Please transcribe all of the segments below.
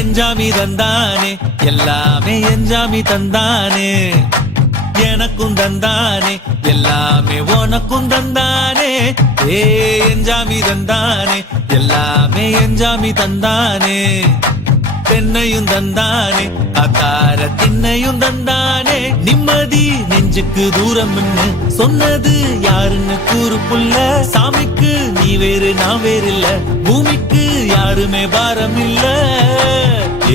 எஞ்சாமி தந்தானே எல்லாமே எஞ்சாமி தந்தானே எனக்கும் தந்தானே எல்லாமே உனக்கும் தந்தானே ஏ எஞ்சாமி தந்தானே எல்லாமே எஞ்சாமி தந்தானே தென்னையும் தந்தானே அத்தார திண்ணையும் தந்தானே நிம்மதி நெஞ்சுக்கு தூரம் சொன்னது யாருன்னு கூறு புள்ள சாமிக்கு நீ வேறு நான் வேறு இல்ல பூமிக்கு யாருமே பாரம் இல்ல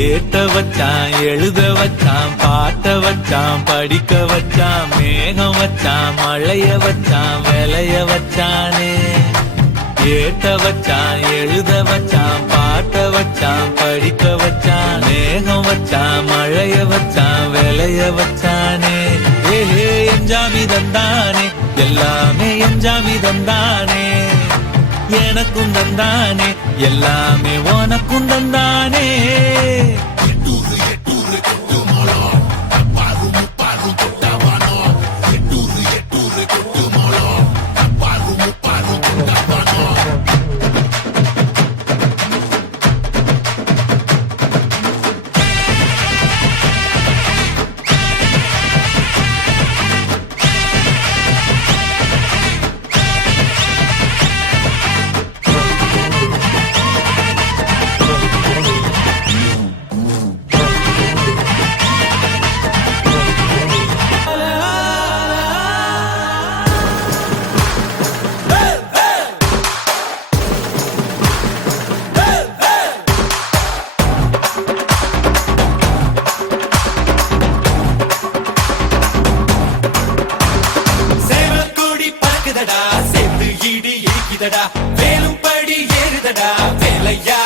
ஏத்த வச்சான் எழுத வச்சான் பாட்ட வச்சான் படிக்க வச்சான் மேகம் வச்சான் மழைய வச்சான் விளைய வச்சானே ஏத்த வச்சான் எழுத வச்சான் பாட்ட வச்சான் படிக்க வச்சான் மேகம் வச்சான் மழைய வச்சான் விளைய வச்சானே ஏஹே எஞ்சாமி தந்தானே எல்லாமே எஞ்சாமி தந்தானே எனக்கும் தந்தானே எல்லாமே உனக்கும் தந்தானே வேலும் படி ஏறுதடா வேலையா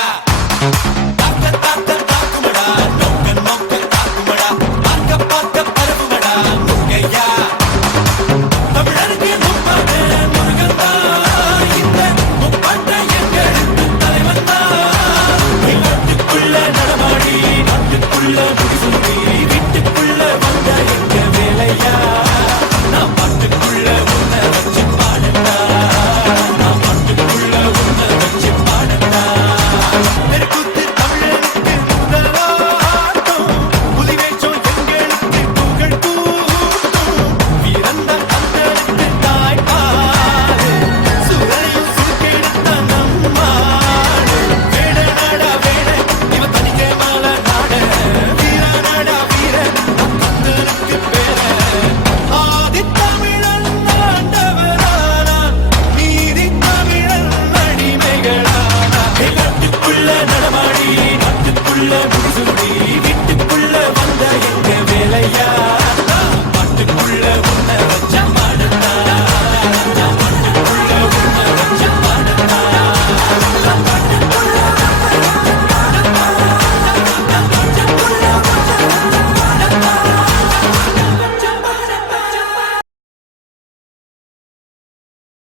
தாக்குமடா நோக்க நோக்க தாக்குமடா பார்க்க பார்க்க பரவுமடா முருகையா தமிழருக்கு முப்பாட்ட முருகந்தா இந்த முப்பாட்ட எங்களுக்கு தலைவந்தா நாட்டுக்குள்ள நடமாடி